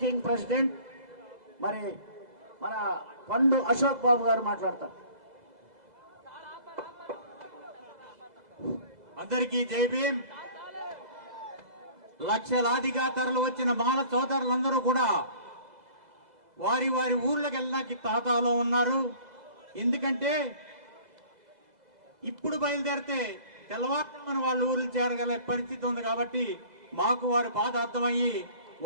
Working president మరి మన పండు అశోక్ బాబు గారు మాట్లాడతారు. అందరికీ జై భీమ్. లక్షలాదిగా తరలి వచ్చిన మాల సోదరులందరూ కూడా వారి వారి ఊర్లకు వెళ్ళడానికి తాతాలో ఉన్నారు. ఎందుకంటే ఇప్పుడు బయలుదేరితే తెల్లవారుజామున వాళ్ళ ఊర్లు చేరగల పరిస్థితి ఉంది. కాబట్టి మాకు వారి బాధ అర్థమయ్యి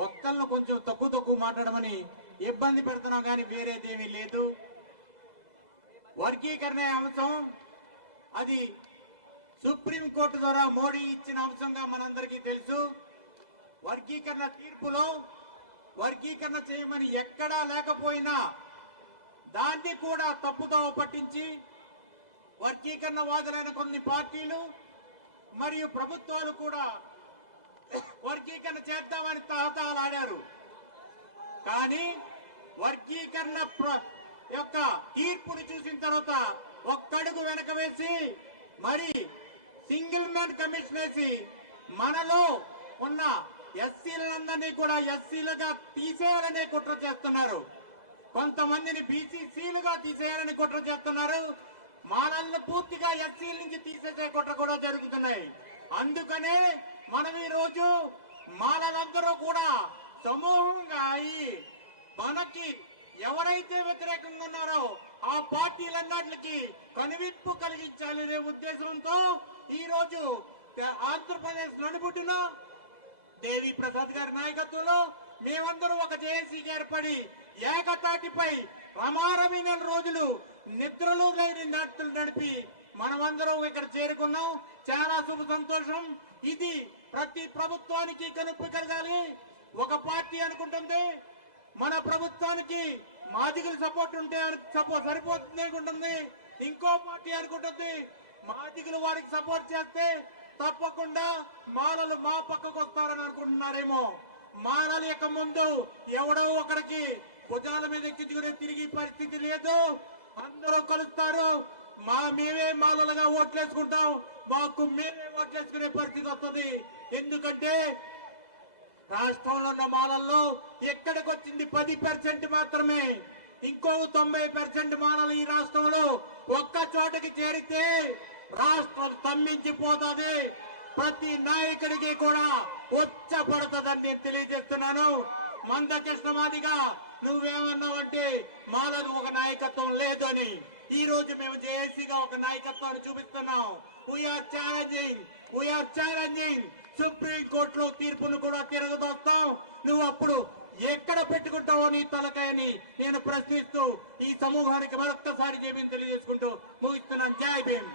ఒక్కళ్ళను కొంచెం తక్కువ మాట్లాడమని ఇబ్బంది పెడుతున్నాం, కానీ వేరేదేమీ లేదు. వర్గీకరణ అంశం అది సుప్రీంకోర్టు ద్వారా మోడీ ఇచ్చిన అంశంగా మనందరికీ తెలుసు. వర్గీకరణ తీర్పులో వర్గీకరణ చేయమని ఎక్కడా లేకపోయినా దాన్ని కూడా తప్పుదోవ పట్టించి వర్గీకరణ వాదులైన కొన్ని పార్టీలు మరియు ప్రభుత్వాలు కూడా వర్గీకరణ చేద్దామని తహతహలాడారు. కానీ వర్గీకరణ యొక్క తీర్పును చూసిన తర్వాత ఒక్కడుగు వెనక వేసి మరి సింగిల్ మ్యాన్ కమిషన్ వేసి మనలో ఉన్న ఎస్సీలందరినీ కూడా ఎస్సీలుగా తీసేయాలనే కుట్ర చేస్తున్నారు. కొంతమందిని బీసీసీలుగా తీసేయాలని కుట్ర చేస్తున్నారు. మాలలను పూర్తిగా ఎస్సీల నుంచి తీసేసే కుట్ర కూడా జరుగుతున్నాయి. అందుకనే మనం ఈ రోజు మాలలందరూ కూడా సమూహంగా అయ్యి మనకి ఎవరైతే వ్యతిరేకంగా ఉన్నారో ఆ పార్టీలన్నిటికి కనువిప్పు కలిగించాలనే ఉద్దేశంతో ఈ రోజు ఆంధ్రప్రదేశ్ నడుబుడ్డున దేవి ప్రసాద్ గారి నాయకత్వంలో మేమందరూ ఒక జేఏసీకి ఏర్పడి ఏకతాటిపై రమారమి నెల రోజులు నిద్రలు లేని నడుతులు నడిపి మనమందరం ఇక్కడ చేరుకున్నాం. చాలా శుభ సంతోషం. ఇది ప్రతి ప్రభుత్వానికి కనుప్పు కలగాలి. ఒక పార్టీ అనుకుంటుంది మన ప్రభుత్వానికి మాదిగల సపోర్ట్ ఉంటే సరిపోతుంది అనుకుంటుంది. ఇంకో పార్టీ అనుకుంటుంది మాదిగలు వారికి సపోర్ట్ చేస్తే తప్పకుండా మాలలు మా పక్కకు వస్తారని అనుకుంటున్నారేమో. మాలల యొక్క ముందు ఎవడో ఒకరికి భుజాల మీద ఎక్కించుకునే తిరిగి పరిస్థితి లేదు. అందరూ కలుస్తారు. మేమే మాలలుగా ఓట్లేసుకుంటాం. మాకు మేమే ఓట్లేసుకునే పరిస్థితి వస్తుంది. ఎందుకంటే రాష్ట్రంలో ఉన్న మాలల్లో ఎక్కడికి వచ్చింది 10% మాత్రమే. ఇంకో 90% మాలలు ఈ రాష్ట్రంలో ఒక్క చోటకి చేరితే రాష్ట్రం స్తంభించిపోతుంది. ప్రతి నాయకుడికి కూడా ఉచ్చపడుతుందని నేను తెలియజేస్తున్నాను. మందకృష్ణ మాదిగా నువ్వేమన్నావంటే మాలకు ఒక నాయకత్వం లేదు అని. ఈ రోజు మేము జేఏసీగా ఒక నాయకత్వాన్ని చూపిస్తున్నాం. వీఆర్ ఛాలెంజింగ్ సుప్రీం కోర్టులో తీర్పును కూడా తిరగదోస్తాం. నువ్వు అప్పుడు ఎక్కడ పెట్టుకుంటావో నీ తలకాయని నేను ప్రశ్నిస్తూ ఈ సమూహానికి మరొక్కసారి తెలియజేసుకుంటూ ముగిస్తున్నాను. జై భీమ్.